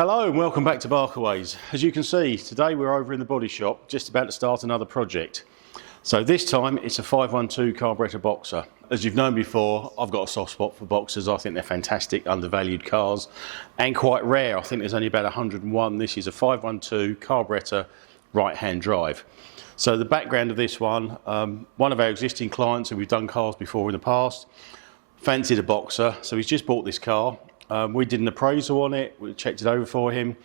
Hello and welcome back to Barkaways. As you can see, today we're over in the body shop just about to start another project. So this time it's a 512 carburettor boxer. As you've known before, I've got a soft spot for boxers. I think they're fantastic, undervalued cars and quite rare. I think there's only about 101. This is a 512 carburettor right-hand drive. So the background of this one of our existing clients who we've done cars before in the past fancied a boxer, so he's just bought this car. We did an appraisal on it, we checked it over for him.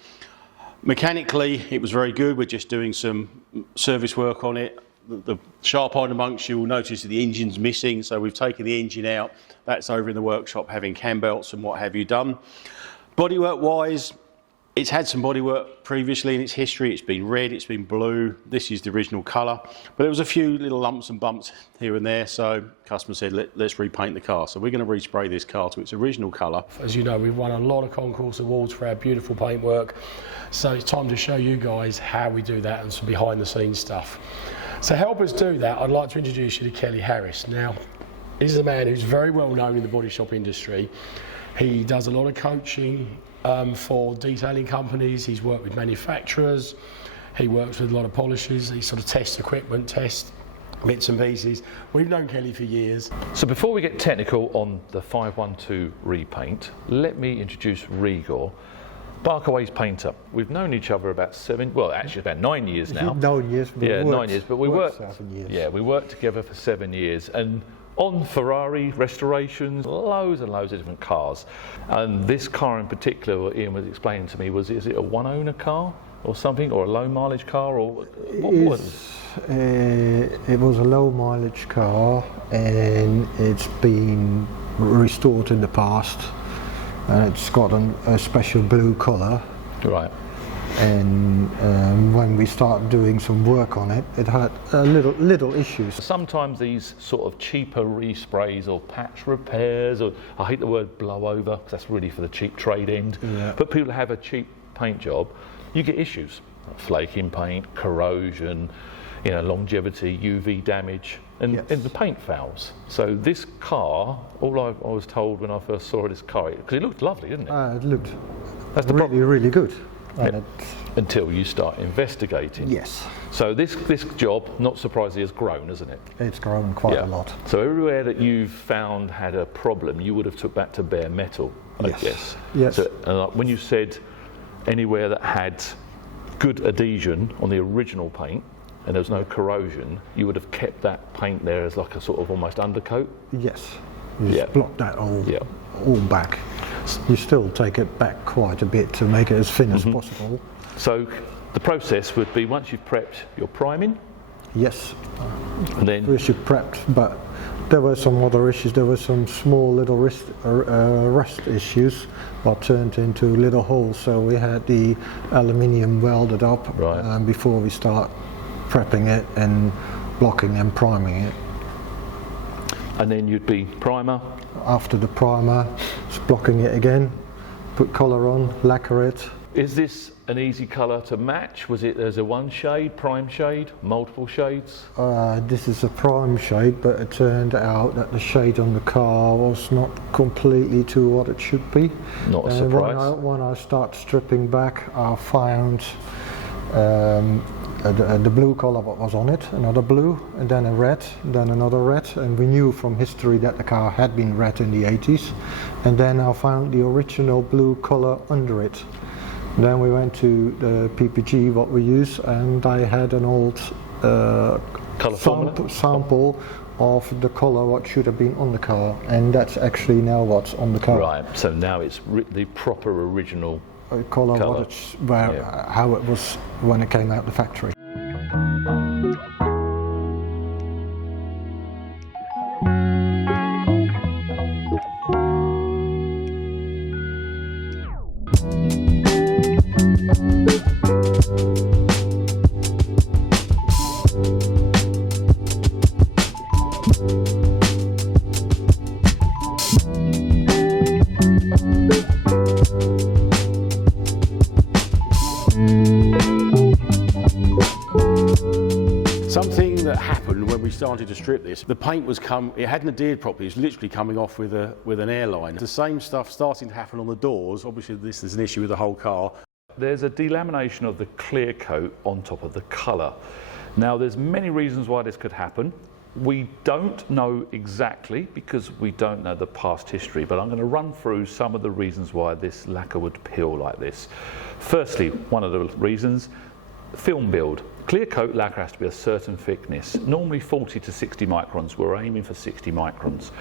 Mechanically, it was very good. We're just doing some service work on it. The sharp-eyed amongst you will notice that the engine's missing, so we've taken the engine out. That's over in the workshop having cam belts and what have you done. Bodywork-wise, it's had some bodywork previously in its history. It's been red, it's been blue. This is the original colour. But there was a few little lumps and bumps here and there, so customer said, let's repaint the car. So we're going to respray this car to its original colour. As you know, we've won a lot of concourse awards for our beautiful paintwork. So it's time to show you guys how we do that and some behind the scenes stuff. So help us do that, I'd like to introduce you to Kelly Harris. Now, this is a man who's very well known in the body shop industry. He does a lot of coaching for detailing companies. He's worked with manufacturers. He works with a lot of polishers. He sort of tests equipment, tests bits and pieces. We've known Kelly for years. So before we get technical on the 512 repaint, let me introduce Rigor, Barkaway's painter. We've known each other about about 9 years now. 9 years. Yeah, 9 years. But we worked 7 years. Yeah, we worked together for 7 years, and on Ferrari restorations, loads and loads of different cars. And this car in particular, what Ian was explaining to me, is it a one-owner car or something, or a low mileage car, or what was it? It was a low mileage car, and it's been restored in the past, and it's got a special blue colour. Right. And when we started doing some work on it, it had little issues. Sometimes these sort of cheaper resprays or patch repairs, or I hate the word blow over because that's really for the cheap trade end, but people have a cheap paint job, you get issues, like flaking paint, corrosion, longevity, UV damage, and the paint fouls. So this car, I was told when I first saw this car, because it looked lovely, didn't it? It looked really good. Until you start investigating. Yes. So this job, not surprisingly, has grown, hasn't it? It's grown quite a lot. So everywhere that you've found had a problem, you would have took that to bare metal, I guess. Yes. So when you said anywhere that had good adhesion on the original paint and there was no corrosion, you would have kept that paint there as like a sort of almost undercoat? Yes. You just block that all back. You still take it back quite a bit to make it as thin as possible. So the process would be, once you've prepped your priming? Yes. And then we should prepped, but there were some other issues. There were some small little rust issues, what turned into little holes. So we had the aluminium welded up before we start prepping it and blocking and priming it. And then you'd be primer? After the primer, just blocking it again, put colour on, lacquer it. Is this an easy colour to match? Was it as a one shade, prime shade, multiple shades? This is a prime shade, but it turned out that the shade on the car was not completely to what it should be. Not a surprise. When I start stripping back, I found the blue colour what was on it, another blue, and then a red, then another red, and we knew from history that the car had been red in the 80s, and then I found the original blue colour under it. Then we went to the PPG what we use, and I had an old sample of the colour what should have been on the car, and that's actually now what's on the car. Right, so now it's the proper original colour. How it was when it came out the factory. Something that happened when we started to strip this, the paint it hadn't adhered properly, it was literally coming off with an airline. The same stuff starting to happen on the doors. Obviously this is an issue with the whole car. There's a delamination of the clear coat on top of the colour. Now there's many reasons why this could happen. We don't know exactly because we don't know the past history, but I'm going to run through some of the reasons why this lacquer would peel like this. Firstly, one of the reasons, film build. Clear coat lacquer has to be a certain thickness, normally 40 to 60 microns. We're aiming for 60 microns.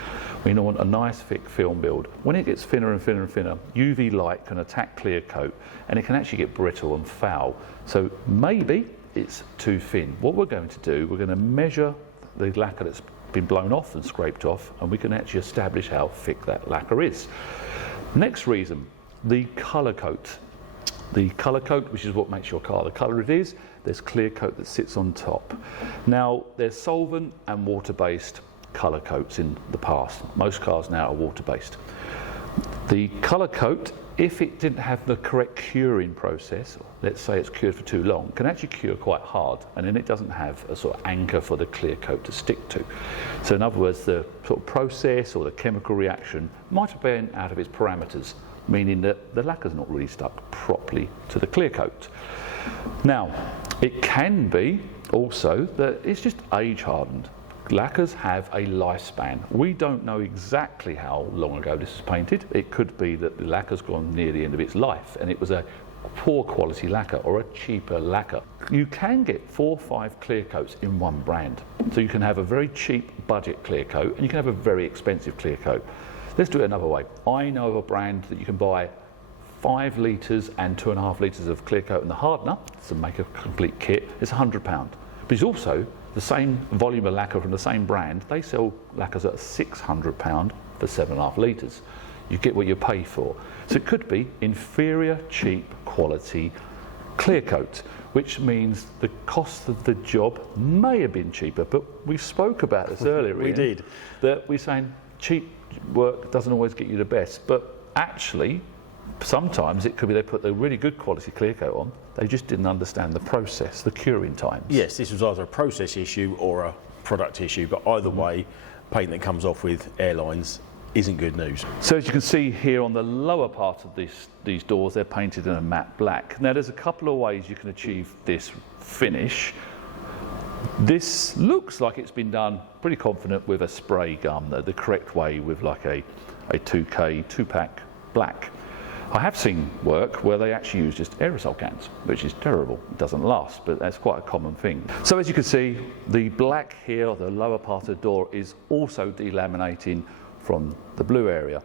We want a nice thick film build. When it gets thinner and thinner and thinner, UV light can attack clear coat and it can actually get brittle and foul. So maybe it's too thin. What we're going to do, we're going to measure the lacquer that's been blown off and scraped off, and we can actually establish how thick that lacquer is. Next reason, the colour coat. The colour coat, which is what makes your car the colour it is, there's clear coat that sits on top. Now, there's solvent and water-based colour coats in the past. Most cars now are water-based. The colour coat, if it didn't have the correct curing process, let's say it's cured for too long, can actually cure quite hard, and then it doesn't have a sort of anchor for the clear coat to stick to. So in other words, the sort of process or the chemical reaction might have been out of its parameters, meaning that the lacquer's not really stuck properly to the clear coat. Now, it can be also that it's just age hardened. Lacquers have a lifespan. We don't know exactly how long ago this was painted. It could be that the lacquer's gone near the end of its life and it was a poor quality lacquer or a cheaper lacquer. You can get 4 or 5 clear coats in one brand. So you can have a very cheap budget clear coat and you can have a very expensive clear coat. Let's do it another way. I know of a brand that you can buy 5 litres and 2.5 litres of clear coat and the hardener to make a complete kit. It's £100. But it's also the same volume of lacquer from the same brand. They sell lacquers at £600 for 7.5 litres. You get what you pay for. So it could be inferior, cheap quality clear coat, which means the cost of the job may have been cheaper, but we spoke about this earlier. We Ian, did. That we're saying cheap work doesn't always get you the best, but actually sometimes it could be they put the really good quality clear coat on, they just didn't understand the process, the curing times. Yes, this was either a process issue or a product issue, but either way, paint that comes off with airlines isn't good news. So as you can see here on the lower part of these doors, they're painted in a matte black. Now there's a couple of ways you can achieve this finish. This looks like it's been done pretty confident with a spray gun, the correct way with like a 2K 2-pack black. I have seen work where they actually use just aerosol cans, which is terrible. It doesn't last, but that's quite a common thing. So as you can see, the black here, the lower part of the door, is also delaminating from the blue area.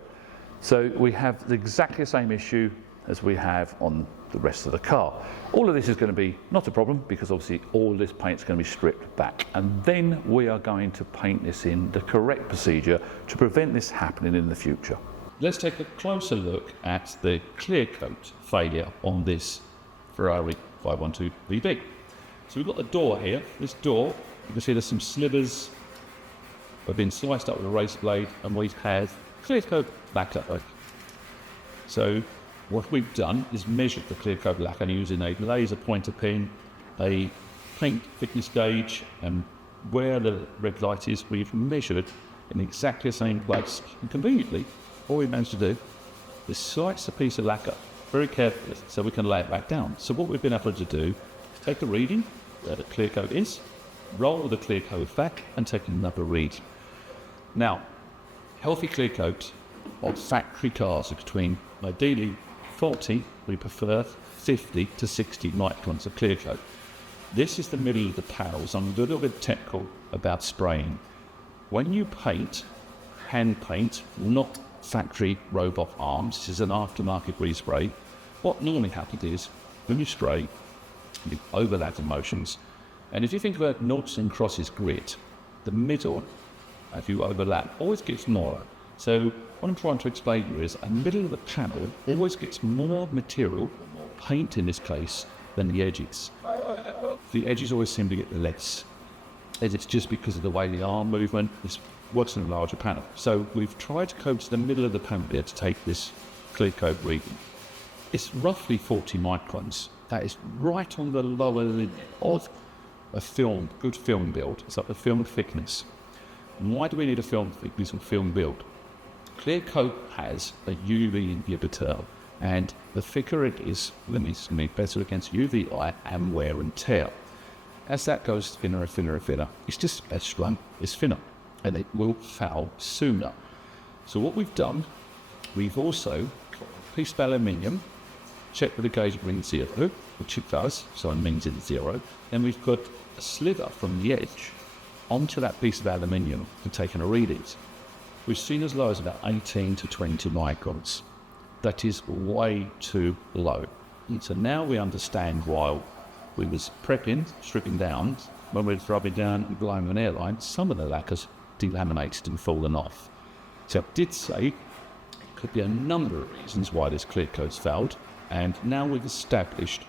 So we have exactly the same issue as we have on the rest of the car. All of this is going to be not a problem because obviously all this paint's going to be stripped back, and then we are going to paint this in the correct procedure to prevent this happening in the future. Let's take a closer look at the clear coat failure on this Ferrari 512 VB. So we've got the door here. This door, you can see there's some slivers have been sliced up with a razor blade, and we've had clear coat lacquer. So what we've done is measured the clear coat lacquer using a laser pointer pin, a paint thickness gauge, and where the red light is, we've measured in exactly the same place. And conveniently, all we managed to do is slice a piece of lacquer very carefully so we can lay it back down. So what we've been able to do is take a reading where the clear coat is, roll the clear coat back, and take another read. Now, healthy clear coat on factory cars are between, ideally 40, we prefer 50 to 60 microns of clear coat. This is the middle of the panels. I'm a little bit technical about spraying. When you paint, hand paint, not factory robot arms, this is an aftermarket respray. What normally happens is when you spray, you overlap the motions. And if you think about noughts and crosses grid, the middle, if you overlap, always gets smaller. So what I'm trying to explain here is a middle of the panel always gets more material, paint in this case, than the edges. The edges always seem to get less. And it's just because of the way the arm movement is works in a larger panel. So we've tried to coat to the middle of the panel here to take this clear coat reading. It's roughly 40 microns. That is right on the lower limit of a film, good film build. It's like a film thickness. And why do we need a film thickness or film build? Clear coat has a UV inhibitor And the thicker it is, the going to be better against UV light and wear and tear. As that goes thinner and thinner and thinner, it's just as strong, it's thinner, and it will foul sooner. So what we've done, we've also got a piece of aluminium, check with the gauge ring 0, which it does, so it means it's 0. Then we've got a sliver from the edge onto that piece of aluminium and taken a reading. We've seen as low as about 18 to 20 microns. That is way too low. So now we understand why we was prepping, stripping down, when we were rubbing down and blowing an airline, some of the lacquers delaminated and fallen off. So I did say it could be a number of reasons why this clear coat's failed, and now we've established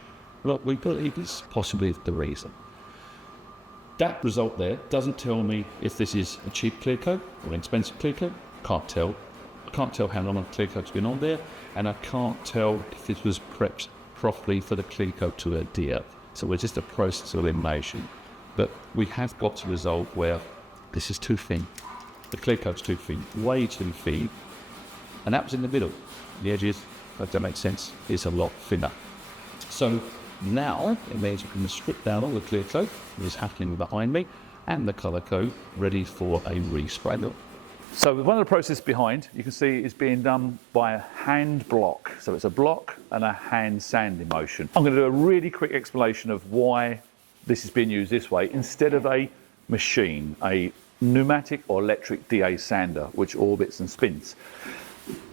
what we believe is possibly the reason. That result there doesn't tell me if this is a cheap clear coat or an expensive clear coat. Can't tell. I can't tell how long a clear coat's been on there, and I can't tell if it was prepped properly for the clear coat to adhere. So we're just a process of elimination. But we have got to a result where this is too thin. The clear coat's too thin, way too thin. And that was in the middle. The edges, if that makes sense, is a lot thinner. So now it means we can strip down all the clear coat that is happening behind me and the colour coat ready for a respray. So one of the processes behind, you can see, is being done by a hand block. So it's a block and a hand sanding motion. I'm going to do a really quick explanation of why this is being used this way instead of a machine, a pneumatic or electric DA sander, which orbits and spins.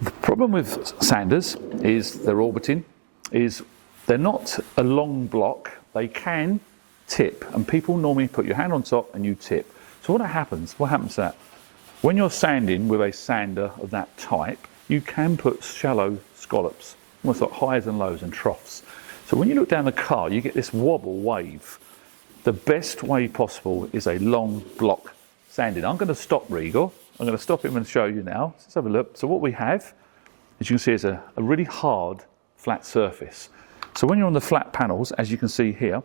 The problem with sanders is they're orbiting, is they're not a long block, they can tip, and people normally put your hand on top and you tip. So what happens to that? When you're sanding with a sander of that type, you can put shallow scallops, almost like highs and lows and troughs. So when you look down the car, you get this wobble wave. The best way possible is a long block sanding. I'm going to stop Rigor. I'm going to stop him and show you now. Let's have a look. So what we have, as you can see, is a really hard, flat surface. So when you're on the flat panels, as you can see here,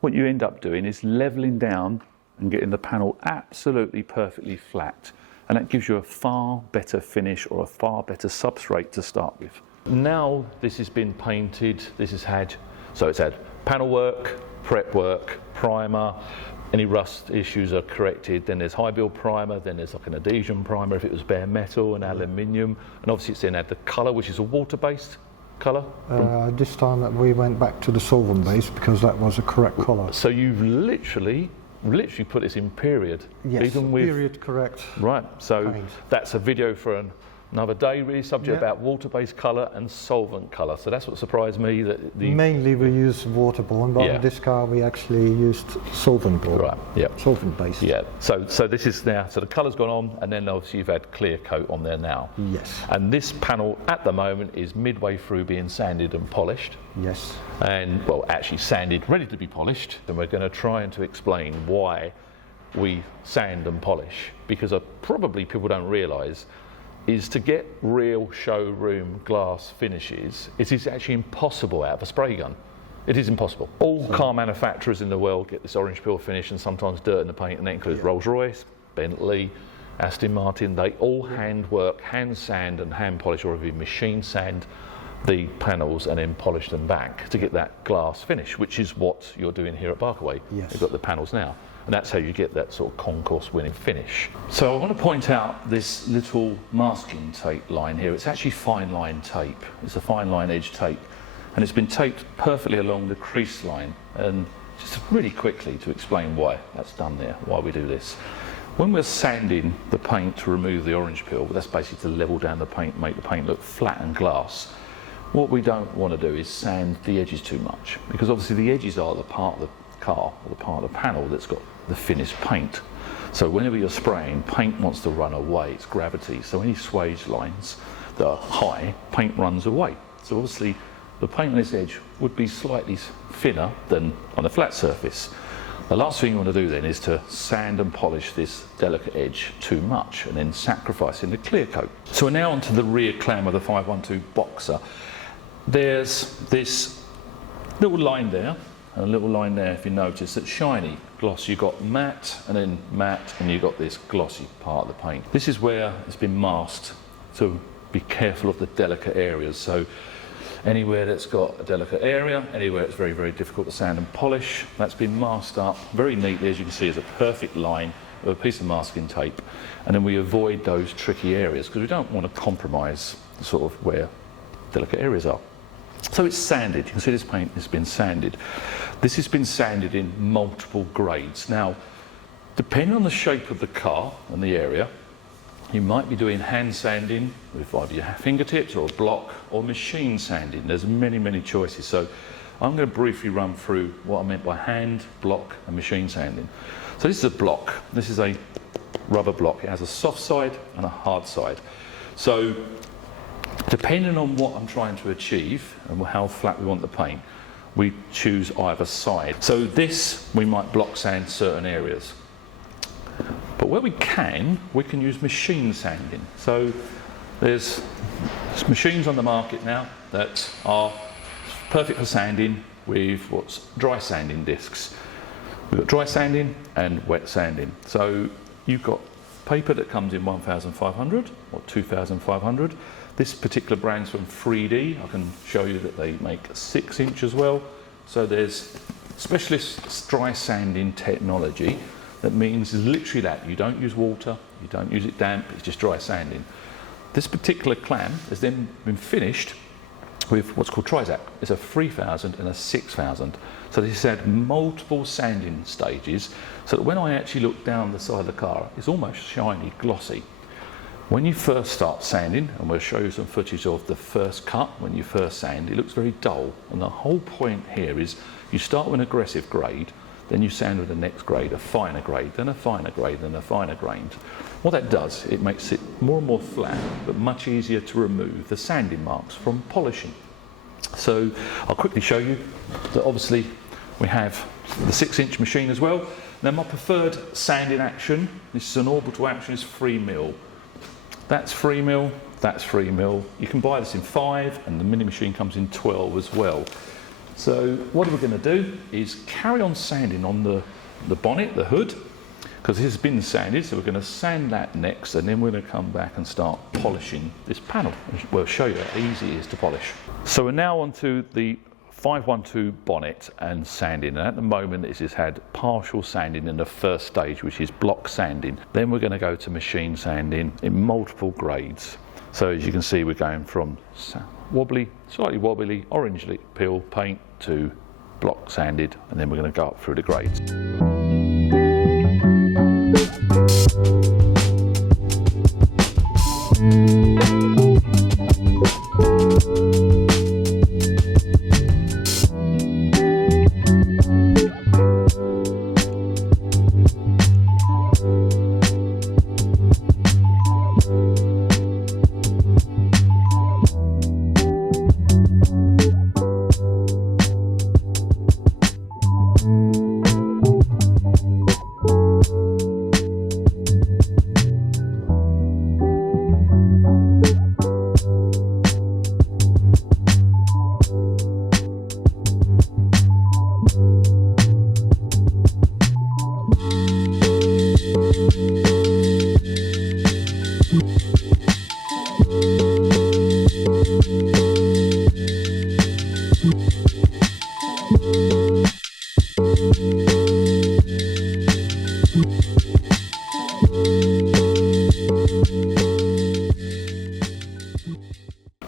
what you end up doing is levelling down and getting the panel absolutely perfectly flat. And that gives you a far better finish or a far better substrate to start with. Now this has been painted, this has had, so it's had panel work, prep work, primer, any rust issues are corrected, then there's high build primer, then there's like an adhesion primer if it was bare metal and aluminium, and obviously it's then had the colour, which is a water-based colour. This time we went back to the solvent base because that was a correct colour. So you've literally put this in period. Yes, even with, period correct. Right, so paint. That's a video for another day, really, subject about water-based colour and solvent colour. So that's what surprised me. That Mainly we use waterborne, but in this car we actually used solvent-borne. Right, yeah. Solvent-based. Yeah, so this is now, so the colour's gone on, and then obviously you've had clear coat on there now. Yes. And this panel at the moment is midway through being sanded and polished. Yes. And, well, actually sanded, ready to be polished. And we're going to try and to explain why we sand and polish, because probably people don't realise is to get real showroom glass finishes, it is actually impossible out of a spray gun. It is impossible. All car manufacturers in the world get this orange peel finish and sometimes dirt in the paint, and that includes Rolls-Royce, Bentley, Aston Martin. They all hand work, hand sand and hand polish, or even machine sand the panels and then polish them back to get that glass finish, which is what you're doing here at Barkaway. Yes. You've got the panels now. And that's how you get that sort of concourse winning finish. So I want to point out this little masking tape line here. It's actually fine line tape. It's a fine line edge tape. And it's been taped perfectly along the crease line. And just really quickly to explain why that's done there, why we do this. When we're sanding the paint to remove the orange peel, that's basically to level down the paint, make the paint look flat and glass. What we don't want to do is sand the edges too much, because obviously the edges are the part of the car or the part of the panel that's got the finished paint. So whenever you're spraying, paint wants to run away, it's gravity. So any swage lines that are high, paint runs away. So obviously the paint on this edge would be slightly thinner than on a flat surface. The last thing you want to do then is to sand and polish this delicate edge too much and then sacrificing the clear coat. So we're now onto the rear clam of the 512 Boxer. There's this little line there, and a little line there, if you notice, that's shiny, gloss. You've got matte, and you've got this glossy part of the paint. This is where it's been masked, so be careful of the delicate areas. So Anywhere that's got a delicate area, anywhere it's very, very difficult to sand and polish, that's been masked up very neatly, as you can see, as a perfect line of a piece of masking tape. And then we avoid those tricky areas because we don't want to compromise sort of where delicate areas are. So it's sanded. You can see this paint has been sanded. This has been sanded in multiple grades. Now, depending on the shape of the car and the area, you might be doing hand sanding with either your fingertips or a block, or machine sanding. There's many, many choices. So I'm going to briefly run through what I meant by hand, block and machine sanding. So this is a block. This is a rubber block. It has a soft side and a hard side. So depending on what I'm trying to achieve and how flat we want the paint, we choose either side. So this, we might block sand certain areas. But where we can use machine sanding. So there's machines on the market now that are perfect for sanding with what's dry sanding discs. We've got dry sanding and wet sanding. So you've got paper that comes in 1,500 or 2,500. This particular brand's from 3D. I can show you that they make 6-inch as well. So there's specialist dry sanding technology. That means is literally that. You don't use water, you don't use it damp, it's just dry sanding. This particular clam has then been finished with what's called Trizac. It's a 3,000 and a 6,000. So this has had multiple sanding stages, so that when I actually look down the side of the car, it's almost shiny, glossy. When you first start sanding, and we'll show you some footage of the first cut when you first sand, it looks very dull. And the whole point here is you start with an aggressive grade, then you sand with the next grade, a finer grade, then a finer grade, then a finer grade. What that does, it makes it more and more flat, but much easier to remove the sanding marks from polishing. So I'll quickly show you that obviously we have the 6-inch machine as well. Now my preferred sanding action, this is an orbital action, is 3mm. That's 3mm, that's 3mm. You can buy this in 5, and the mini machine comes in 12 as well. So what we're going to do is carry on sanding on the bonnet, the hood, because this has been sanded, so we're going to sand that next, and then we're going to come back and start polishing this panel. We'll show you how easy it is to polish. So we're now onto the 512 bonnet and sanding, and at the moment this has had partial sanding in the first stage, which is block sanding. Then we're going to go to machine sanding in multiple grades. So as you can see, we're going from wobbly, slightly wobbly, orange peel paint to block sanded, and then we're going to go up through the grades.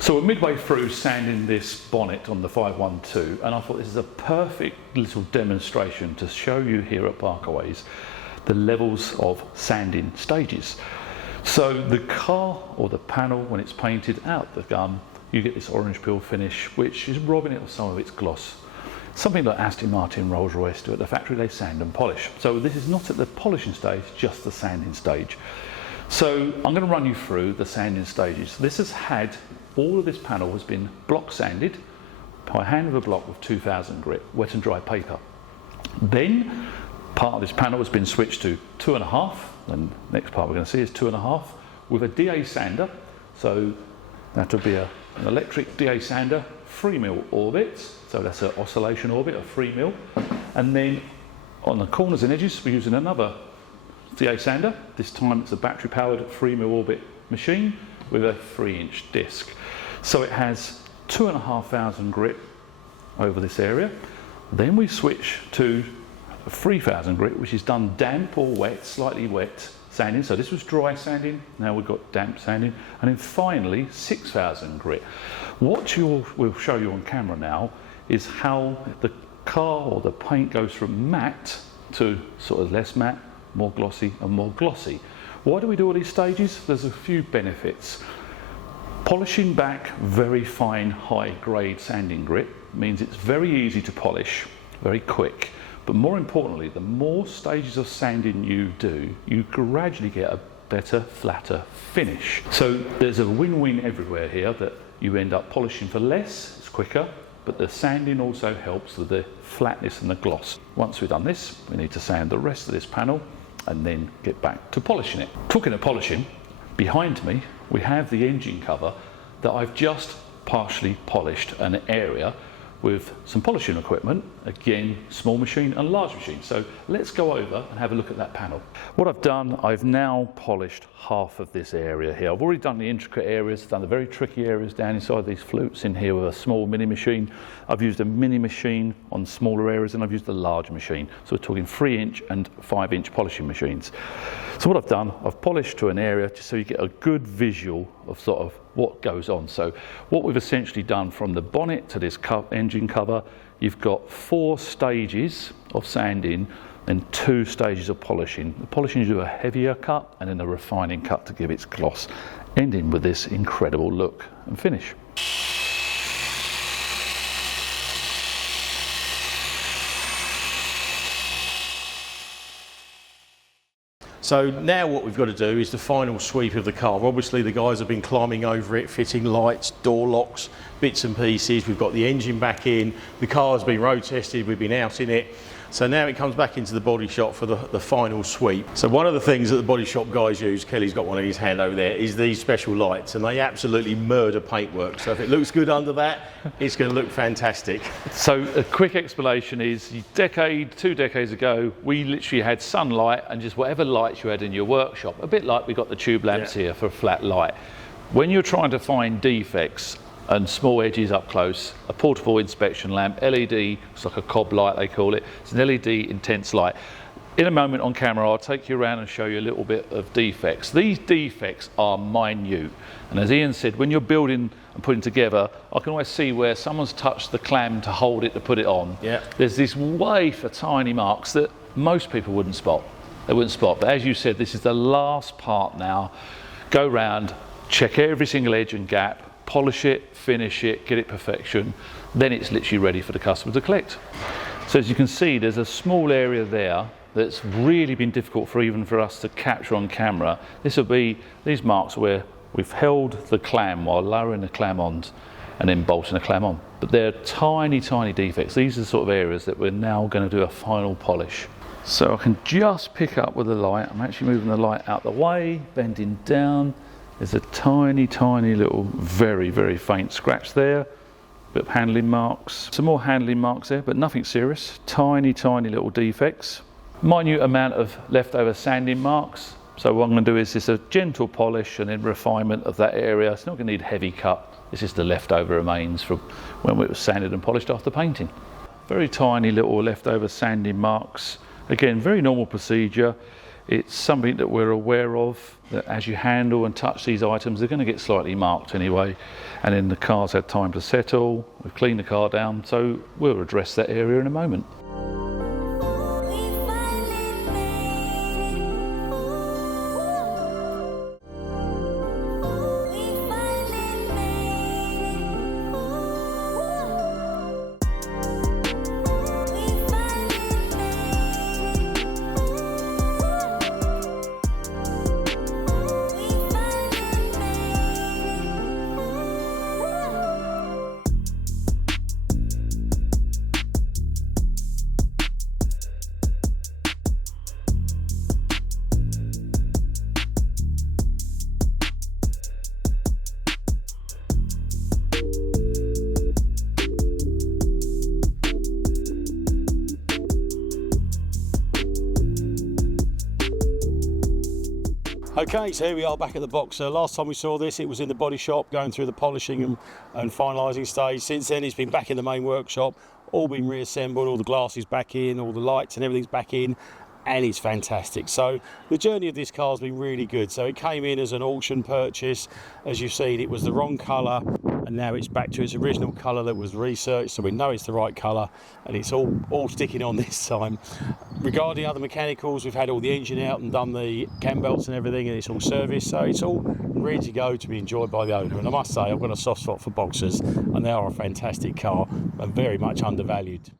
So we're midway through sanding this bonnet on the 512, and I thought this is a perfect little demonstration to show you here at Barkaway's the levels of sanding stages. So the car or the panel, when it's painted out the gum, you get this orange peel finish, which is robbing it of some of its gloss. Something like Aston Martin, Rolls-Royce do at the factory, they sand and polish. So this is not at the polishing stage, just the sanding stage. So I'm going to run you through the sanding stages. This has had, all of this panel has been block sanded by hand with a block with 2000 grit, wet and dry paper. Then part of this panel has been switched to 2.5, and the next part we're going to see is 2.5 with a DA sander. So that will be an electric DA sander, 3mm orbits, so that's an oscillation orbit of 3mm. And then on the corners and edges we're using another DA sander. This time it's a battery powered 3mm orbit machine with a 3-inch disc. So it has 2,500 grit over this area. Then we switch to 3,000 grit, which is done damp or wet, slightly wet sanding. So this was dry sanding, now we've got damp sanding. And then finally 6,000 grit. What we'll show you on camera now is how the car or the paint goes from matte to sort of less matte, more glossy and more glossy. Why do we do all these stages? There's a few benefits. Polishing back very fine, high grade sanding grit means it's very easy to polish, very quick. But more importantly, the more stages of sanding you do, you gradually get a better, flatter finish. So there's a win-win everywhere here, that you end up polishing for less, it's quicker, but the sanding also helps with the flatness and the gloss. Once we've done this, we need to sand the rest of this panel and then get back to polishing it. Talking of polishing, behind me we have the engine cover that I've just partially polished an area with some polishing equipment, again small machine and large machine. So let's go over and have a look at that panel. What I've done, I've now polished half of this area here. I've already done the intricate areas, done the very tricky areas down inside these flutes in here with a small mini machine. I've used a mini machine on smaller areas and I've used a large machine. So we're talking 3-inch and 5-inch polishing machines. So what I've done, I've polished to an area just so you get a good visual of sort of what goes on. So what we've essentially done from the bonnet to this engine cover, you've got 4 stages of sanding and 2 stages of polishing. The polishing, you do a heavier cut and then a refining cut to give its gloss, ending with this incredible look and finish. So now what we've got to do is the final sweep of the car. Obviously the guys have been climbing over it, fitting lights, door locks, bits and pieces. We've got the engine back in, the car's been road tested, we've been out in it. So now it comes back into the body shop for the final sweep. So one of the things that the body shop guys use, Kelly's got one in his hand over there, is these special lights, and they absolutely murder paintwork. So if it looks good under that, it's going to look fantastic. So a quick explanation is, 2 decades ago, we literally had sunlight and just whatever lights you had in your workshop, a bit like we got the tube lamps here for flat light. When you're trying to find defects and small edges up close, a portable inspection lamp, LED, it's like a cob light they call it, it's an LED intense light. In a moment on camera I'll take you around and show you a little bit of defects. These defects are minute, and as Ian said, when you're building and putting together, I can always see where someone's touched the clam to hold it to put it on. Yeah. There's this waif of tiny marks that most people wouldn't spot. They wouldn't spot, but as you said, this is the last part now. Go round, check every single edge and gap, polish it, finish it, get it perfection, then it's literally ready for the customer to collect. So as you can see, there's a small area there that's really been difficult for us to capture on camera. This will be these marks where we've held the clam while lowering the clam on and then bolting the clam on. But they're tiny, tiny defects. These are the sort of areas that we're now going to do a final polish. So I can just pick up with the light. I'm actually moving the light out the way, bending down. There's a tiny, tiny little, very, very faint scratch there. Bit of handling marks. Some more handling marks there, but nothing serious. Tiny, tiny little defects. Minute amount of leftover sanding marks. So what I'm going to do is just a gentle polish and then refinement of that area. It's not going to need heavy cut. It's just the leftover remains from when it was sanded and polished after painting. Very tiny little leftover sanding marks. Again, very normal procedure. It's something that we're aware of, that as you handle and touch these items, they're going to get slightly marked anyway. And then the car's had time to settle, we've cleaned the car down, so we'll address that area in a moment. Okay, so here we are back at the Boxer. Last time we saw this, it was in the body shop, going through the polishing and finalising stage. Since then, it's been back in the main workshop, all been reassembled, all the glasses back in, all the lights and everything's back in, and it's fantastic. So the journey of this car has been really good. So it came in as an auction purchase. As you've seen, it was the wrong colour, and now it's back to its original colour that was researched, so we know it's the right colour, and it's all sticking on this time. Regarding other mechanicals, we've had all the engine out and done the cam belts and everything, and it's all serviced, so it's all ready to go to be enjoyed by the owner. And I must say, I've got a soft spot for Boxers, and they are a fantastic car and very much undervalued.